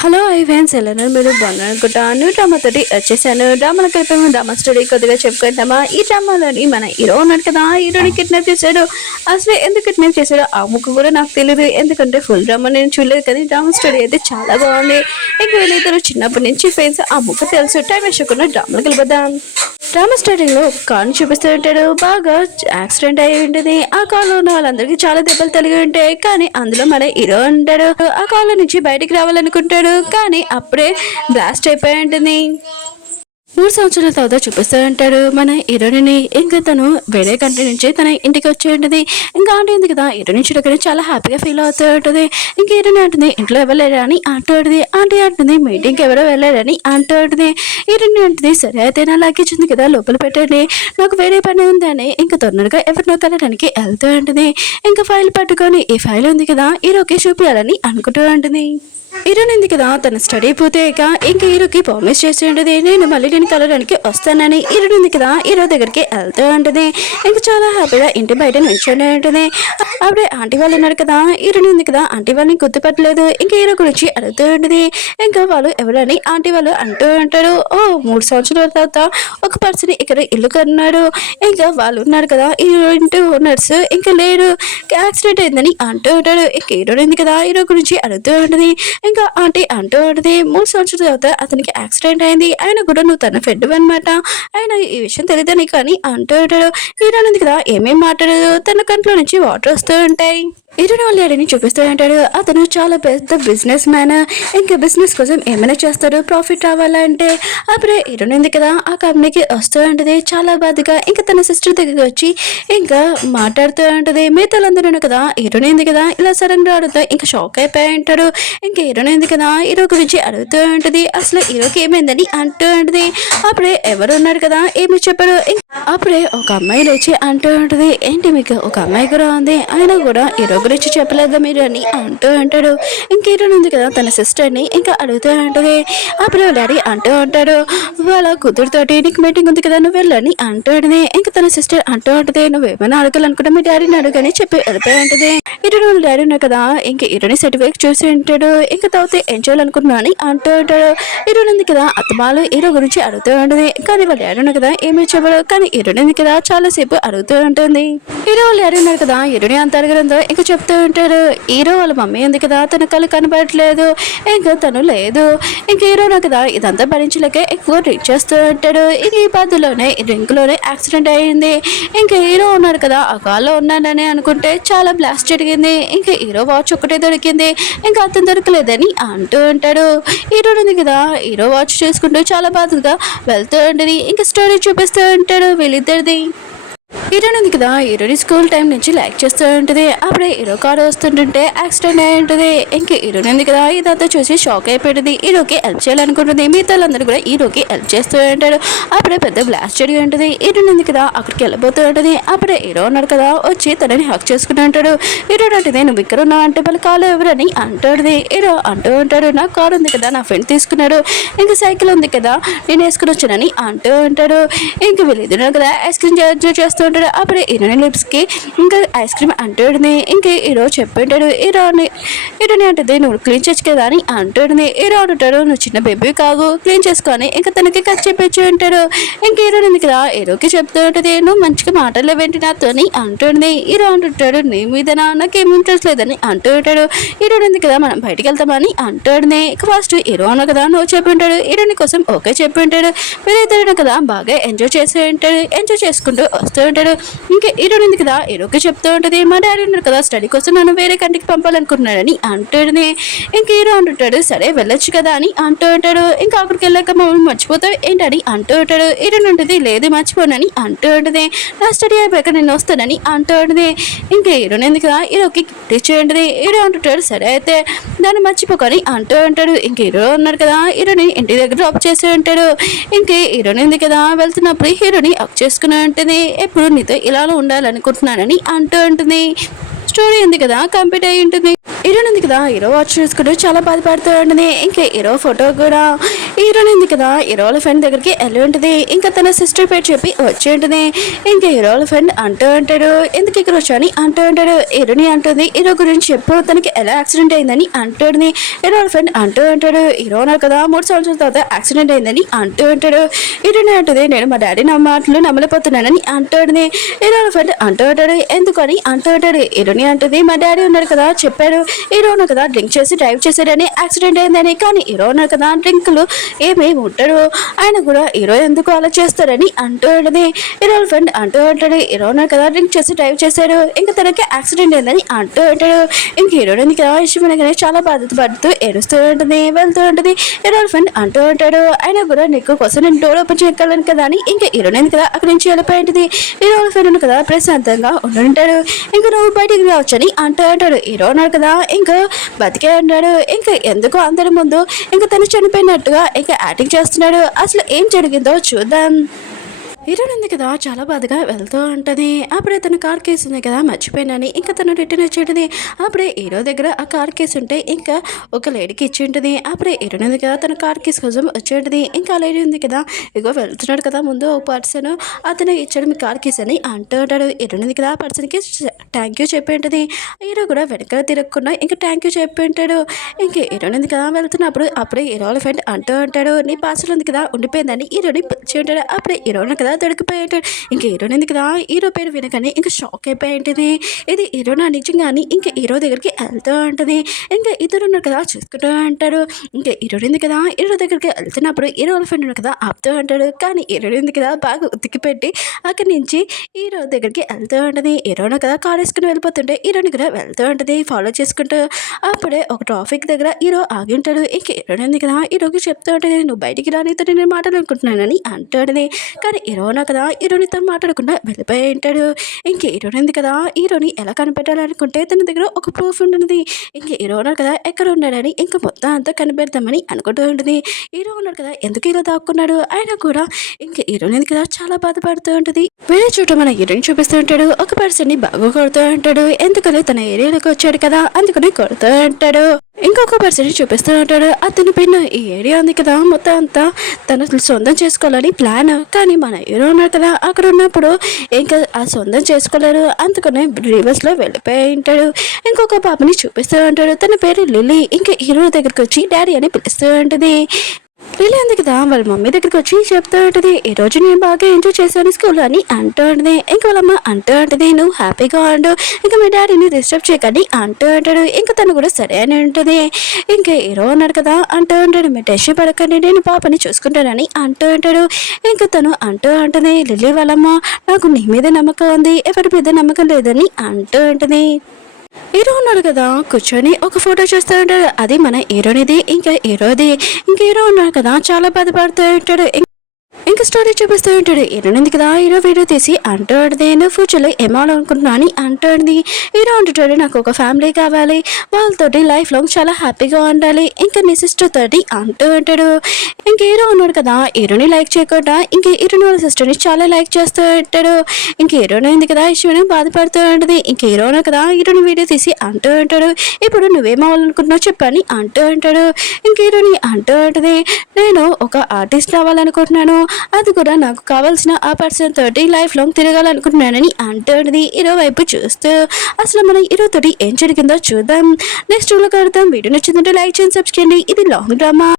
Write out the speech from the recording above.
Hello friends, ఎలా ఉన్నారు? మీరు బాగున్నారు అనుకుంటాను. డ్రామాతోటి వచ్చేసాను. డ్రామాలో కలిపి డ్రామా స్టోరీ కొద్దిగా చెప్పుకుంటామా. ఈ డ్రామాలోని మన హీరో ఉన్నాడు కదా, హీరోని కిడ్నాప్ చేశాడు. అసలు ఎందుకు కిడ్నాప్ చేశాడో ఆ ముక్క కూడా నాకు తెలియదు. ఎందుకంటే ఫుల్ డ్రామా నేను చూడలేదు, కానీ డ్రామా స్టోరీ అయితే చాలా బాగుంది. ఇంక వీళ్ళిద్దరు చిన్నప్పటి నుంచి ఫ్రెండ్స్. ఆ ముక్క తెలుసు. టైం వేసుకున్న డ్రామాలు కలిపేద్దాం. డ్రామా స్టార్టింగ్ లో ఒక కార్ని చూపిస్తూ ఉంటాడు. బాగా యాక్సిడెంట్ అయి ఉంటుంది. ఆ కార్ లో ఉన్న వాళ్ళందరికీ చాలా దెబ్బలు తగిలి ఉంటాయి. కానీ అందులో మన హీరో ఉంటాడు. ఆ కార్ నుంచి బయటికి రావాలనుకుంటాడు, కానీ అప్పుడే బ్లాస్ట్ అయిపోయి ఉంటుంది. 3 సంవత్సరాల తర్వాత చూపిస్తూ ఉంటాడు మన హీరోని. ఇంకా తను వేరే కంట్రీ నుంచి తన ఇంటికి వచ్చి ఉంటుంది. ఇంకా ఆంటీ ఉంది కదా, హీరోని చూడగానే చాలా హ్యాపీగా ఫీల్ అవుతూ ఉంటుంది. ఇంకా హీరోని అంటుంది, ఇంట్లో ఎవరు లేరని అంటూ ఉంటుంది. ఆంటీ అంటుంది, మీటింగ్కి ఎవరో వెళ్ళారని అంటూ ఉంటుంది. హీరోని అంటుంది, సరే అయితే నా లగేజ్ ఉంది కదా లోపల పెట్టండి, నాకు వేరే పని ఉంది అని ఇంకా తొందరగా ఎవరినో కలడానికి వెళ్తూ ఉంటుంది. ఇంకా ఫైల్ పట్టుకొని ఈ ఫైల్ ఉంది కదా హీరోకి చూపించాలని అనుకుంటూ ఉంటుంది. హీరోని ఉంది కదా, తన స్టడీ పూర్తయ్యాక ఇంకా హీరోకి ప్రామిస్ చేసి ఉంటుంది, నేను కలవడానికి వస్తానని. హీరోని ఉంది కదా, హీరో దగ్గరికి వెళ్తూ ఉంటుంది. ఇంకా చాలా హ్యాపీగా ఇంటి బయట నిల్చొని ఉంటుంది. అప్పుడే ఆంటీ వాళ్ళు ఉన్నారు కదా, హీరోని ఉంది కదా, ఆంటీ వాళ్ళని గుర్తుపట్టలేదు. ఇంకా హీరో గురించి అడుగుతూ ఉంటుంది. ఇంకా వాళ్ళు ఎవరని ఆంటీ వాళ్ళు అంటూ ఉంటారు. 3 సంవత్సరాల తర్వాత ఒక పర్సన్ ఇక్కడ ఇల్లు కన్నాడు. ఇంకా వాళ్ళు ఉన్నారు కదా, హీరో ఇంటూ ఓనర్స్ ఇంకా లేరు, యాక్సిడెంట్ అయిందని అంటూ ఉంటాడు. ఇంకా హీరోని ఉంది కదా, హీరో గురించి అడుగుతూ ఉంటుంది. ఇంకా ఆంటీ అంటూ ఉంటుంది, 3 సంవత్సరాల తర్వాత అతనికి యాక్సిడెంట్ అయింది, ఆయన కూడా నువ్వు తన ఫ్రెండ్ అనమాట, ఆయన ఈ విషయం తెలియదని కానీ అంటూ ఉంటాడు. హీరోని ఉంది కదా, ఏమేం మాట్లాడదు, తన కంట్లో నుంచి వాటర్ వస్తూ ఉంటాయి. హీరోని వాళ్ళ డాడీని చూపిస్తూ ఉంటాడు. అతను చాలా పెద్ద బిజినెస్ మ్యాన్. ఇంకా బిజినెస్ కోసం ఏమైనా చేస్తాడు ప్రాఫిట్ రావాలంటే. అప్పుడే హీరోని ఉంది కదా, ఆ కంపెనీకి వస్తూ ఉంటుంది చాలా బాధగా. ఇంకా తన సిస్టర్ దగ్గరికి వచ్చి ఇంకా మాట్లాడుతూ ఉంటుంది. మిగతాలందరూ కదా, హీరోని ఉంది కదా ఇలా సడన్ రావడంతో ఇంకా షాక్ అయిపోయి ఉంటాడు. ఇంకా హీరోని ఉంది కదా, హీరో గురించి అడుగుతూ ఉంటుంది, అసలు హీరోకి ఏమైందని అంటూ ఉంటుంది. అప్పుడే ఎవరు ఉన్నారు కదా, ఏమి చెప్పారు. అప్పుడే ఒక అమ్మాయి లేచి అంటూ ఉంటుంది, ఏంటి మీకు ఒక అమ్మాయి కూడా ఉంది, ఆయన కూడా హీరో గురించి చెప్పలేదా మీరు అని అంటూ ఉంటాడు. ఇంక హీరోని ఉంది కదా, తన సిస్టర్ని ఇంకా అడుగుతూ ఉంటుంది. అప్పుడు డాడీ అంటూ ఉంటాడు, వాళ్ళ కూతురుతోటి నీకు మీటింగ్ ఉంది కదా నువ్వు వెళ్ళని అంటూ ఉంటుంది. ఇంకా తన సిస్టర్ అంటూ ఉంటుంది, నువ్వేమైనా అడగాలనుకుంటా మీ డాడీని అడుగని చెప్పి వెళ్తూ ఉంటుంది. హీరోని వాళ్ళ డాడీ ఉన్నా కదా, ఇంకా హీరోని సర్టిఫికేట్ చూసి ఉంటాడు. ఇంకా తర్వాత ఏం చేయాలనుకుంటున్నా అని అంటూ ఉంటాడు. హీరోని ఉంది కదా, అత్తమాలు హీరో గురించి అడుగుతూ ఉంటుంది. కానీ వాళ్ళ డాడీ ఉన్నా కదా ఏమీ చెప్పడు. కానీ హీరోని ఉంది కదా చాలాసేపు అడుగుతూ ఉంటుంది. హీరో వాళ్ళ డాడీ ఉన్నారు కదా, హీరోని అంత అడగడంతో ఇంకా చెప్తూ ఉంటాడు. హీరో వాళ్ళ మమ్మీ ఉంది కదా, తన కళ్ళు కనబడట్లేదు, ఇంకా తను లేదు. ఇంకా హీరో కదా ఇదంతా భరించలేక ఎక్కువ డ్రింక్ చేస్తూ ఉంటాడు. ఈ బాధలోనే డ్రింక్లోనే యాక్సిడెంట్ అయ్యింది. ఇంకా హీరో ఉన్నారు కదా, ఆ కాల్లో ఉన్నాడని అనుకుంటే చాలా బ్లాస్ట్ జరిగింది. ఇంకా హీరో వాచ్ ఒక్కటే దొరికింది, ఇంకా అతను దొరకలేదని అంటూ ఉంటాడు. హీరో ఉంది కదా, హీరో వాచ్ చేసుకుంటూ చాలా బాధగా వెళ్తూ ఉంటుంది. ఇంకా స్టోరీ చూపిస్తూ ఉంటాడు వీళ్ళిద్దరిది. హీరోని ఉంది కదా, హీరోని స్కూల్ టైం నుంచి లైక్ చేస్తూ ఉంటుంది. అప్పుడే హీరో కారు వస్తుంటుంటే యాక్సిడెంట్ అయి ఉంటుంది. ఇంకా హీరోని ఉంది కదా, ఇదంతా చూసి షాక్ అయిపోయింది. హీరోకి హెల్ప్ చేయాలనుకుంటుంది. మిగతా వాళ్ళందరూ కూడా హీరోకి హెల్ప్ చేస్తూ ఉంటాడు. అప్పుడే పెద్ద బ్లాస్ట్ జరిగి ఉంటుంది. హీరోని ఉంది కదా, అక్కడికి వెళ్ళిపోతూ ఉంటుంది. అప్పుడే హీరో ఉన్నాడు కదా, వచ్చి తనని హక్ చేసుకుంటూ ఉంటాడు. హీరో అంటే నువ్వు ఇక్కడ ఉన్నావు అంటే వాళ్ళ కాలు ఎవరని అంటుంది. హీరో అంటూ ఉంటాడు, నా కారు ఉంది కదా నా ఫ్రెండ్ తీసుకున్నాడు, ఇంకా సైకిల్ ఉంది కదా నేను వేసుకుని వచ్చానని అంటూ ఉంటాడు. ఇంక వీళ్ళిద్దరు కదా ఐస్ క్రీమ్ చేస్తూ ఉంటాడు. అప్పుడు హీరోని లిప్స్కి ఇంకా ఐస్ క్రీమ్ అంటుంది. ఇంకా హీరో చెప్పింటాడు, హీరోని అంటుంది నువ్వు క్లీన్ చేయొచ్చు కదా అని అంటుంది. హీరో అంటాడు, నువ్వు చిన్న బేబీ కాదు క్లీన్ చేసుకొని ఇంకా తనకి కట్ చెప్పచ్చు ఉంటాడు. ఇంకా హీరోని కదా హీరోకి చెప్తూ ఉంటుంది, నువ్వు మంచిగా మాటలేవేంటి నాతో అంటుంది. హీరో అంటుంటాడు, నీ మీదనా నాకేం ఇంట్రెస్ట్ లేదని అంటూ ఉంటాడు. హీరోని కదా మనం బయటికి వెళ్తామని అంటుంది. ఇక ఫస్ట్ హీరో అన్న కదా నువ్వు చెప్పి ఉంటాడు. హీరోని కోసం ఓకే చెప్పి ఉంటాడు. వీళ్ళిద్దరు కదా బాగా ఎంజాయ్ చేస్తూ ఉంటాడు. ఎంజాయ్ చేసుకుంటూ వస్తూ ఉంటాడు. ఇంకా హీరోని ఉంది కదా, హీరోకి చెప్తూ ఉంటుంది, మా డాడీ ఉన్నారు కదా స్టడీ కోసం నన్ను వేరే కంటికి పంపాలనుకుంటున్నాడని అంటుంది. ఇంకా హీరో అంటుంటాడు, సరే వెళ్ళొచ్చు కదా అని అంటూ ఉంటాడు. ఇంకా అక్కడికి వెళ్ళాక మమ్మల్ని మర్చిపోతావు ఏంటని అంటూ ఉంటాడు. హీరోని ఉంటుంది, లేదు మర్చిపోనని అంటూ ఉంటుంది. నా స్టడీ అయిపోయాక నేను వస్తానని అంటూ ఉంటుంది. ఇంకా హీరోని ఉంది కదా, హీరోకి గిఫ్ట్ ఇచ్చి ఉంటుంది. హీరో అంటుంటాడు, సరే అయితే దాన్ని మర్చిపోకని అంటూ ఉంటాడు. ఇంక హీరో ఉన్నారు కదా, హీరోని ఇంటి దగ్గర డ్రాప్ చేసి ఉంటాడు. ఇంక హీరోని ఉంది కదా, వెళ్తున్నప్పుడు హీరోని అప్ చేసుకుని ఉంటుంది. ఎప్పుడు నీతో ఇలా ఉండాలనుకుంటున్నానని అంటూ ఉంటుంది. స్టోరీ ఉంది కదా కంప్లీట్ అయి ఉంటుంది. హీరోని ఉంది కదా, హీరో వాచ్ చూసుకుంటూ చాలా బాధపడుతూ ఉంటుంది. ఇంకా హీరో ఫోటో కూడా హీరోయిన్ ఉంది కదా హీరోల ఫ్రెండ్ దగ్గరికి వెళ్ళి ఉంటుంది. ఇంకా తన సిస్టర్ పేరు చెప్పి వచ్చి ఉంటుంది. ఇంకా హీరోల ఫ్రెండ్ అంటూ ఉంటాడు ఎందుకు ఇక్కడ వచ్చాని అంటూ ఉంటాడు. హీరోని అంటుంది హీరో గురించి చెప్పు తనకి ఎలా యాక్సిడెంట్ అయిందని అంటుంది. హీరోల ఫ్రెండ్ అంటూ ఉంటాడు హీరో ఉన్నారు కదా 3 సంవత్సరాల తర్వాత యాక్సిడెంట్ అయిందని అంటూ ఉంటాడు. హీరోని అంటుంది నేను మా డాడీ నా మాటలు నమ్మలేకపోతున్నానని అంటుంది. హీరోల ఫ్రెండ్ అంటూ ఉంటాడు ఎందుకని అంటూ ఉంటాడు. హీరోని అంటుంది మా డాడీ ఉన్నారు కదా చెప్పాడు హీరో ఉన్నారు కదా డ్రింక్ చేసి డ్రైవ్ చేశాడని యాక్సిడెంట్ అయిందని. కానీ హీరో ఉన్నారు కదా డ్రింకులు ఏమీ ఉంటాడు ఆయన కూడా హీరో ఎందుకు అలా చేస్తారని అంటూ ఉంటుంది. హీరో ఫ్రెండ్ అంటూ ఉంటాడు హీరో ఉన్నారు కదా డ్రింక్ చేసి డ్రైవ్ చేశాడు ఇంకా తనకి యాక్సిడెంట్ అయిందని అంటూ ఉంటాడు. ఇంక హీరోయిన్ ఇష్టమైన చాలా బాధ్యత పడుతూ ఏడుస్తూ ఉంటుంది వెళ్తూ ఉంటుంది. హీరో ఫ్రెండ్ అంటూ ఉంటాడు ఆయన కూడా నీకు కోసం నేను డోర్ ఓపెన్ చేయగలను కదా అని. ఇంకా హీరోయిన్ కదా అక్కడి నుంచి వెళ్ళిపోయింది. హీరో ఫ్రెండ్ కదా ప్రశాంతంగా ఉంటుంటాడు. ఇంకా నువ్వు బయటికి రావచ్చని అంటూ ఉంటాడు. హీరో ఉన్నారు కదా ఇంకా బతికే ఉంటాడు. ఇంకా ఎందుకో అందరి ముందు ఇంకా తను చనిపోయినట్టుగా ఇంకా యాక్టింగ్ చేస్తున్నాడు. అసలు ఏం జరిగిందో చూద్దాం. హీరోయిన్ ఉంది కదా చాలా బాధగా వెళ్తూ ఉంటుంది. అప్పుడే తన కార్ కేసు ఉంది కదా మర్చిపోయినని ఇంకా తను రిటర్న్ వచ్చి ఉంటుంది. అప్పుడే హీరో దగ్గర ఆ కార్ కేసు ఉంటే ఇంకా ఒక లేడీకి ఇచ్చి ఉంటుంది. అప్పుడే హీరోయిన్ ఉంది కదా తన కార్ కేసు కోసం వచ్చి ఉంటుంది. ఇంకా ఆ లేడీ ఉంది కదా ఇగో వెళ్తున్నాడు కదా ముందు ఒక పర్సన్ అతను ఇచ్చాడు మీ కార్ కేసు అని అంటూ ఉంటాడు. హీరోయిన్ ఉంది కదా ఆ పర్సన్కి థ్యాంక్ యూ చెప్పి ఉంటుంది. హీరో కూడా వెనక తిరగకుండా ఇంకా థ్యాంక్ యూ చెప్పి ఉంటాడు. ఇంకా హీరోయిన్ ఉంది కదా వెళ్తున్నప్పుడు అప్పుడే హీరోల ఫ్రెండ్ అంటూ ఉంటాడు నీ పార్సల్ ఉంది కదా ఉండిపోయిందని హీరోని పిలిచి ఉంటాడు. అప్పుడే హీరోయిన్ కదా దొరికిపోయి ఉంటాడు. ఇంకా హీరోయిన్ ఉంది కదా హీరో పేరు వినగానే ఇంకా షాక్ అయిపోయి ఉంటుంది. ఇది హీరోనా నిజంగాని ఇంకా హీరో దగ్గరికి వెళ్తూ ఉంటుంది. ఇంకా ఇద్దరు ఉన్నారు కదా చూసుకుంటూ అంటాడు. ఇంకా హీరోయిన్ ఉంది కదా హీరో దగ్గరికి వెళ్తున్నప్పుడు హీరోల ఫ్రెండ్ ఉన్నారు కదా ఆపుతూ అంటాడు. కానీ హీరోయిన్ ఉంది కదా బాగా ఉతికి పెట్టి అక్కడి నుంచి హీరో దగ్గరికి వెళ్తూ ఉంటుంది. హీరోను కదా కార్ వేసుకుని వెళ్ళిపోతుంటే హీరోని కూడా వెళ్తూ ఉంటుంది ఫాలో చేసుకుంటూ. అప్పుడే ఒక ట్రాఫిక్ దగ్గర హీరో ఆగి ఉంటాడు. ఇంక హీరోయిన్ ఉంది కదా హీరోకి చెప్తూ ఉంటుంది నువ్వు బయటికి రానితో నేను మాట్లాడుకుంటున్నానని అంటాడు. కానీ హీరోనా కదా హీరోనితో మాట్లాడకుండా వెళ్ళిపోయి ఉంటాడు. ఇంక హీరోయిన్ ఉంది కదా హీరోని ఎలా కనిపెట్టాలనుకుంటే తన దగ్గర ఒక ప్రూఫ్ ఉంటుంది. ఇంక హీరోనా కదా ఎక్కడ ఉన్నాడని ఇంకా మొత్తం అంతా కనిపెడతామని అనుకుంటూ ఉంటుంది. హీరో ఉన్నాడు కదా ఎందుకు ఇలా దాక్కున్నాడు ఆయన కూడా ఇంకా హీరోయిన్ కదా చాలా బాధపడుతూ ఉంటుంది. వేరే చోట మన హీరోయిన్ చూపిస్తూ ఉంటాడు. ఒక పర్సన్ ని బాగా కొడుతూ ఉంటాడు. ఎందుకని తన ఏరియాలోకి వచ్చాడు కదా అందుకని కొడుతూ ఉంటాడు. ఇంకొక పర్సన్ చూపిస్తూ ఉంటాడు. అతని పైన ఈ ఏరియా ఉంది కదా మొత్తం అంతా తన సొంతం చేసుకోవాలని ప్లాన్. కానీ మన హీరో ఉన్నారు కదా అక్కడ ఉన్నప్పుడు ఇంకా ఆ సొంతం చేసుకోలేరు అందుకనే రివర్స్ లో వెళ్ళిపోయి ఉంటాడు. ఇంకొక పాపని చూపిస్తూ ఉంటాడు. తన పేరు లిల్లీ. ఇంకా హీరో దగ్గరికి వచ్చి డాడీ అని పిలుస్తూ ఉంటుంది. లిల్లీ ఉంది కదా వాళ్ళ మమ్మీ దగ్గరికి వచ్చి చెప్తూ ఉంటుంది ఈ రోజు నేను బాగా ఎంజాయ్ చేశాను స్కూల్ అని అంటూ ఉంటుంది. ఇంకా వాళ్ళమ్మ అంటూ ఉంటుంది నువ్వు హ్యాపీగా ఉండు ఇంకా మీ డాడీని డిస్టర్బ్ చేయకండి అంటూ ఉంటాడు. ఇంకా తను కూడా సరే అని ఉంటుంది. ఇంకా హీరో ఉన్నాడు కదా అంటూ ఉంటాడు మీ టెన్షన్ పడకండి నేను పాపని చూసుకుంటానని అంటూ ఉంటాడు. ఇంకా తను అంటూ ఉంటుంది లిల్లీ వాళ్ళమ్మ నాకు నీ మీద నమ్మకం ఉంది ఎవరి మీద నమ్మకం లేదని అంటూ ఉంటుంది. హీరో ఉన్నాడు కదా కూర్చొని ఒక ఫోటో చూస్తూ ఉంటాడు. అది మన హీరోనిది ఇంకా హీరోది. ఇంకా హీరో ఉన్నాడు కదా చాలా బాధపడుతూ ఉంటాడు. ఇంకా స్టోరీ చూపిస్తూ ఉంటాడు. హీరోనింది కదా హీరో వీడియో తీసి అంటూ ఉంటుంది నువ్వు ఫ్యూచర్లో ఏమాలనుకుంటున్నా అని అంటుంది. హీరో అంటుంటాడు నాకు ఒక ఫ్యామిలీ కావాలి వాళ్ళతోటి లైఫ్ లాంగ్ చాలా హ్యాపీగా ఉండాలి ఇంకా నీ సిస్టర్ తోటి అంటూ ఉంటాడు. ఇంక హీరో ఉన్నాడు కదా హీరోని లైక్ చేయకుండా ఇంకా హీరోని వాళ్ళ సిస్టర్ని చాలా లైక్ చేస్తూ ఉంటాడు. ఇంక హీరోని ఉంది కదా ఇష్టమని బాధపడుతూ ఉంటుంది. ఇంక హీరోనే కదా హీరోని వీడియో తీసి అంటూ ఉంటాడు ఇప్పుడు నువ్వేమవ్వాలనుకుంటున్నావు చెప్పని అంటూ ఉంటాడు. ఇంక హీరోని అంటూ ఉంటుంది నేను ఒక ఆర్టిస్ట్ అవ్వాలనుకుంటున్నాను అది కూడా నాకు కావాల్సిన ఆ పర్సన్ తోటి లైఫ్ లాంగ్ తిరగాలనుకుంటున్నానని అంటుంది. హీరో వైపు చూస్తూ అసలు మన హీరో తోటి ఏం జరిగిందో చూద్దాం. నెక్స్ట్ వీడియోలో కడతాం. వీడియో నచ్చిందంటే లైక్ చేయండి సబ్స్క్రైబ్ చేయండి. ఇది లాంగ్ డ్రామా.